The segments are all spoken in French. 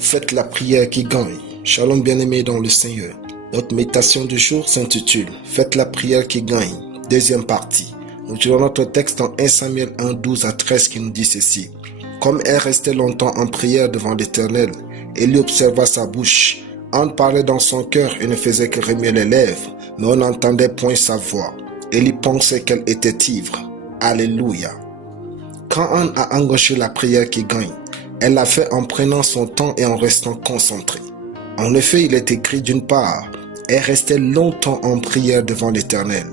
Faites la prière qui gagne. Shalom bien-aimés dans le Seigneur. Notre méditation du jour s'intitule « Faites la prière qui gagne ». Deuxième partie. Nous tirons notre texte dans 1 Samuel 1, 12 à 13 qui nous dit ceci. Comme elle restait longtemps en prière devant l'Éternel, Élie observa sa bouche. Anne parlait dans son cœur et ne faisait que remuer les lèvres, mais on n'entendait point sa voix. Élie pensait qu'elle était ivre. Alléluia. Quand Anne a engagé la prière qui gagne, elle l'a fait en prenant son temps et en restant concentrée. En effet, il est écrit d'une part, elle restait longtemps en prière devant l'Éternel.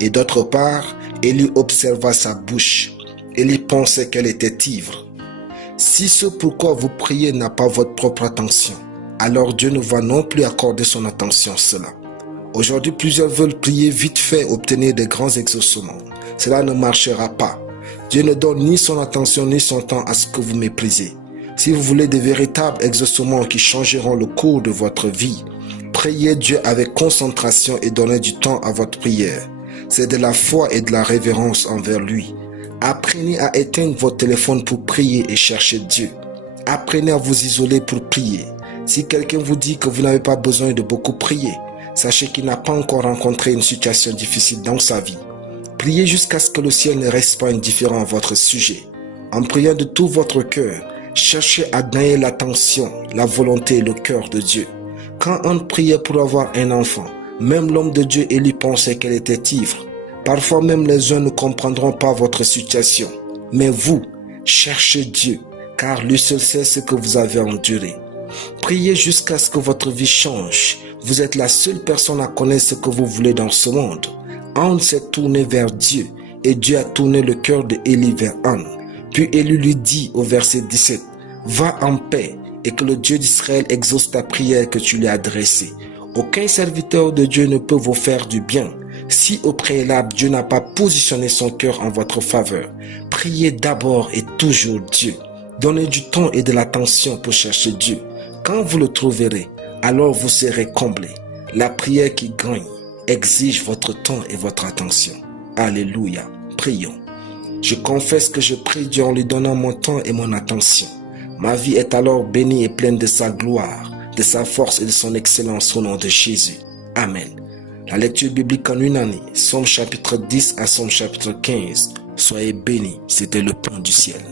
Et d'autre part, Élie observa sa bouche. Élie pensait qu'elle était ivre. Si ce pourquoi vous priez n'a pas votre propre attention, alors Dieu ne va non plus accorder son attention à cela. Aujourd'hui, plusieurs veulent prier vite fait, obtenir de grands exaucements. Cela ne marchera pas. Dieu ne donne ni son attention ni son temps à ce que vous méprisez. Si vous voulez de véritables exaucements qui changeront le cours de votre vie, priez Dieu avec concentration et donnez du temps à votre prière. C'est de la foi et de la révérence envers lui. Apprenez à éteindre votre téléphone pour prier et chercher Dieu. Apprenez à vous isoler pour prier. Si quelqu'un vous dit que vous n'avez pas besoin de beaucoup prier, sachez qu'il n'a pas encore rencontré une situation difficile dans sa vie. Priez jusqu'à ce que le ciel ne reste pas indifférent à votre sujet. En priant de tout votre cœur, cherchez à gagner l'attention, la volonté et le cœur de Dieu. Quand on priait pour avoir un enfant, même l'homme de Dieu Élie pensait qu'elle était ivre. Parfois même les uns ne comprendront pas votre situation. Mais vous, cherchez Dieu, car lui seul sait ce que vous avez enduré. Priez jusqu'à ce que votre vie change. Vous êtes la seule personne à connaître ce que vous voulez dans ce monde. Anne s'est tournée vers Dieu et Dieu a tourné le cœur d'Élie vers Anne. Puis Élie lui dit au verset 17, « Va en paix et que le Dieu d'Israël exauce ta prière que tu lui as adressée. Aucun serviteur de Dieu ne peut vous faire du bien. Si au préalable Dieu n'a pas positionné son cœur en votre faveur, priez d'abord et toujours Dieu. Donnez du temps et de l'attention pour chercher Dieu. Quand vous le trouverez, alors vous serez comblés. La prière qui gagne exige votre temps et votre attention. Alléluia. Prions. Je confesse que je prie Dieu en lui donnant mon temps et mon attention. Ma vie est alors bénie et pleine de sa gloire, de sa force et de son excellence au nom de Jésus. Amen. La lecture biblique en une année, Somme chapitre 10 à Somme chapitre 15. Soyez bénis, c'était le pain du ciel.